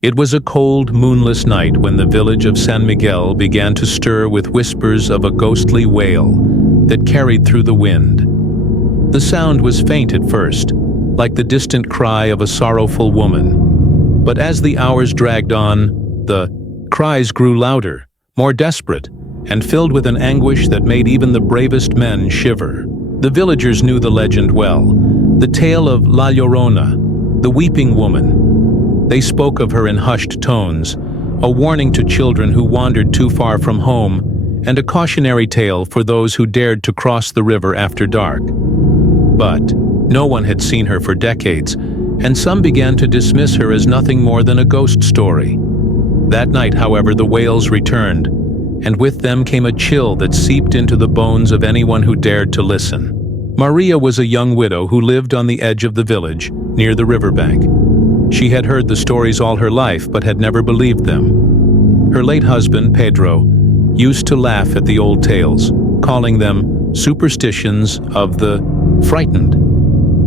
It was a cold, moonless night when the village of San Miguel began to stir with whispers of a ghostly wail that carried through the wind. The sound was faint at first, like the distant cry of a sorrowful woman. But as the hours dragged on, the cries grew louder, more desperate, and filled with an anguish that made even the bravest men shiver. The villagers knew the legend well, the tale of La Llorona, the weeping woman. They spoke of her in hushed tones, a warning to children who wandered too far from home, and a cautionary tale for those who dared to cross the river after dark. But no one had seen her for decades, and some began to dismiss her as nothing more than a ghost story. That night, however, the wails returned, and with them came a chill that seeped into the bones of anyone who dared to listen. Maria was a young widow who lived on the edge of the village, near the riverbank. She had heard the stories all her life, but had never believed them. Her late husband, Pedro, used to laugh at the old tales, calling them superstitions of the frightened.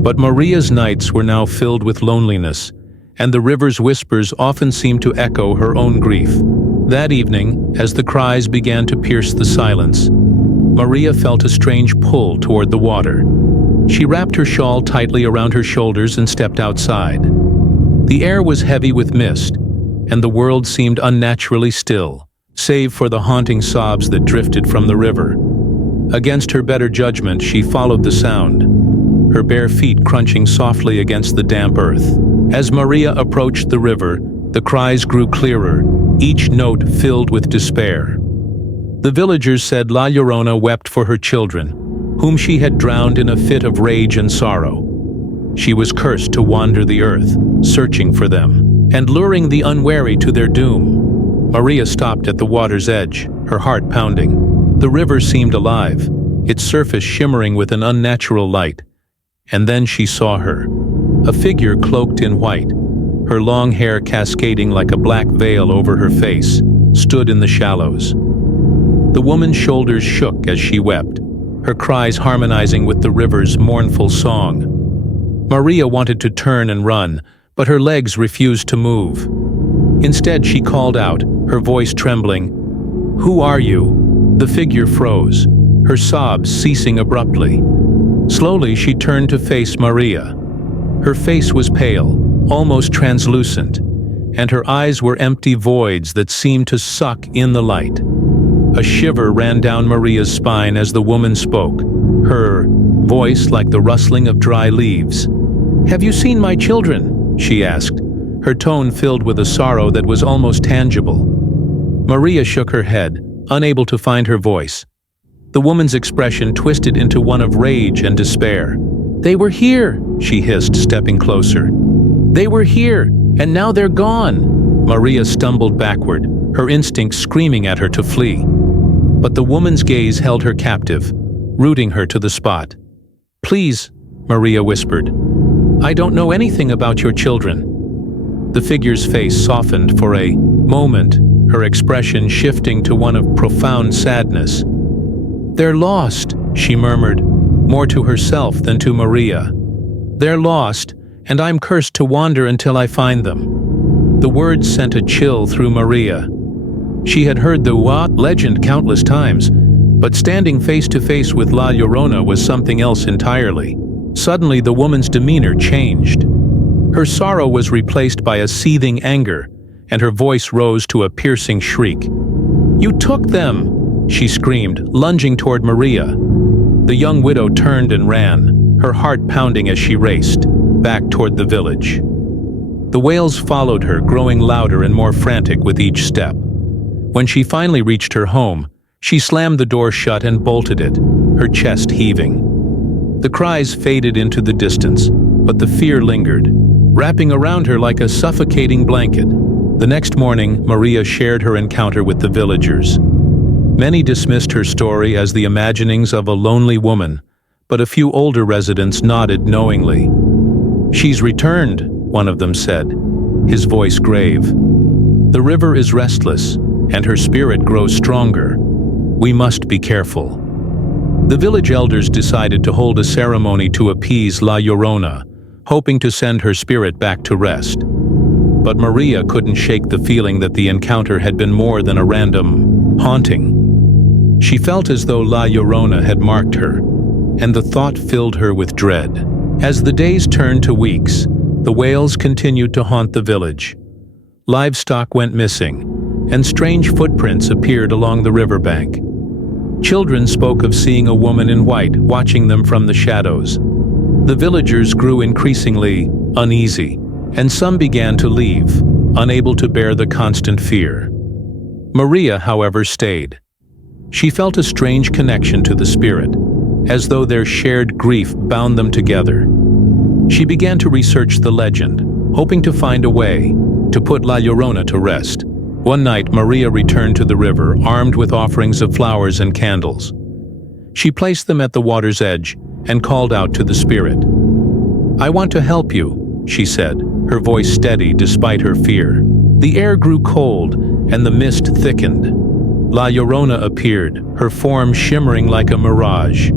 But Maria's nights were now filled with loneliness, and the river's whispers often seemed to echo her own grief. That evening, as the cries began to pierce the silence, Maria felt a strange pull toward the water. She wrapped her shawl tightly around her shoulders and stepped outside. The air was heavy with mist, and the world seemed unnaturally still, save for the haunting sobs that drifted from the river. Against her better judgment, she followed the sound, her bare feet crunching softly against the damp earth. As Maria approached the river, the cries grew clearer, each note filled with despair. The villagers said La Llorona wept for her children, whom she had drowned in a fit of rage and sorrow. She was cursed to wander the earth, searching for them, and luring the unwary to their doom. Maria stopped at the water's edge, her heart pounding. The river seemed alive, its surface shimmering with an unnatural light. And then she saw her, a figure cloaked in white, her long hair cascading like a black veil over her face, stood in the shallows. The woman's shoulders shook as she wept, her cries harmonizing with the river's mournful song. Maria wanted to turn and run, but her legs refused to move. Instead, she called out, her voice trembling, "Who are you?" The figure froze, her sobs ceasing abruptly. Slowly, she turned to face Maria. Her face was pale, almost translucent, and her eyes were empty voids that seemed to suck in the light. A shiver ran down Maria's spine as the woman spoke, her voice like the rustling of dry leaves. "Have you seen my children?" she asked, her tone filled with a sorrow that was almost tangible. Maria shook her head, unable to find her voice. The woman's expression twisted into one of rage and despair. "They were here," she hissed, stepping closer. "They were here, and now they're gone." Maria stumbled backward, her instincts screaming at her to flee. But the woman's gaze held her captive, rooting her to the spot. "Please," Maria whispered, "I don't know anything about your children." The figure's face softened for a moment, her expression shifting to one of profound sadness. "They're lost," she murmured, more to herself than to Maria. "They're lost, and I'm cursed to wander until I find them." The words sent a chill through Maria. She had heard the legend countless times, but standing face to face with La Llorona was something else entirely. Suddenly, the woman's demeanor changed. Her sorrow was replaced by a seething anger, and her voice rose to a piercing shriek. "You took them!" she screamed, lunging toward Maria. The young widow turned and ran, her heart pounding as she raced, back toward the village. The wails followed her, growing louder and more frantic with each step. When she finally reached her home, she slammed the door shut and bolted it, her chest heaving. The cries faded into the distance, but the fear lingered, wrapping around her like a suffocating blanket. The next morning, Maria shared her encounter with the villagers. Many dismissed her story as the imaginings of a lonely woman, but a few older residents nodded knowingly. "She's returned," one of them said, his voice grave. "The river is restless, and her spirit grows stronger. We must be careful." The village elders decided to hold a ceremony to appease La Llorona, hoping to send her spirit back to rest. but Maria couldn't shake the feeling that the encounter had been more than a random haunting. She felt as though La Llorona had marked her, and the thought filled her with dread. As the days turned to weeks, the wails continued to haunt the village. Livestock went missing, and strange footprints appeared along the riverbank. Children spoke of seeing a woman in white watching them from the shadows. The villagers grew increasingly uneasy, and some began to leave, unable to bear the constant fear. Maria, however, stayed. She felt a strange connection to the spirit, as though their shared grief bound them together. She began to research the legend, hoping to find a way to put La Llorona to rest. One night, Maria returned to the river, armed with offerings of flowers and candles. She placed them at the water's edge and called out to the spirit. "I want to help you," she said, her voice steady despite her fear. The air grew cold, and the mist thickened. La Llorona appeared, her form shimmering like a mirage.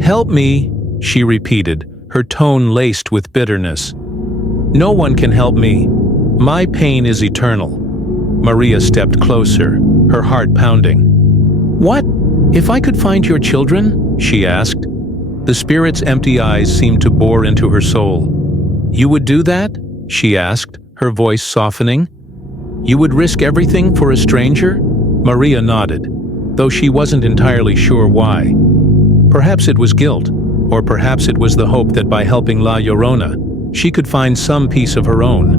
"Help me," she repeated, her tone laced with bitterness. "No one can help me. My pain is eternal." Maria stepped closer, her heart pounding. "What? If I could find your children?" she asked. The spirit's empty eyes seemed to bore into her soul. "You would do that?" she asked, her voice softening. "You would risk everything for a stranger?" Maria nodded, though she wasn't entirely sure why. Perhaps it was guilt, or perhaps it was the hope that by helping La Llorona, she could find some peace of her own.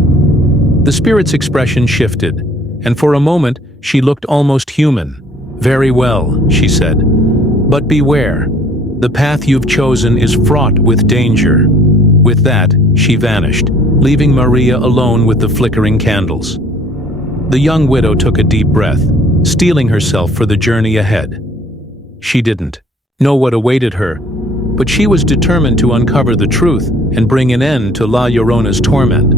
The spirit's expression shifted, and for a moment she looked almost human. "Very well," she said, "but beware. The path you've chosen is fraught with danger." With that, she vanished, leaving Maria alone with the flickering candles. The young widow took a deep breath, steeling herself for the journey ahead. She didn't know what awaited her, but she was determined to uncover the truth and bring an end to La Llorona's torment.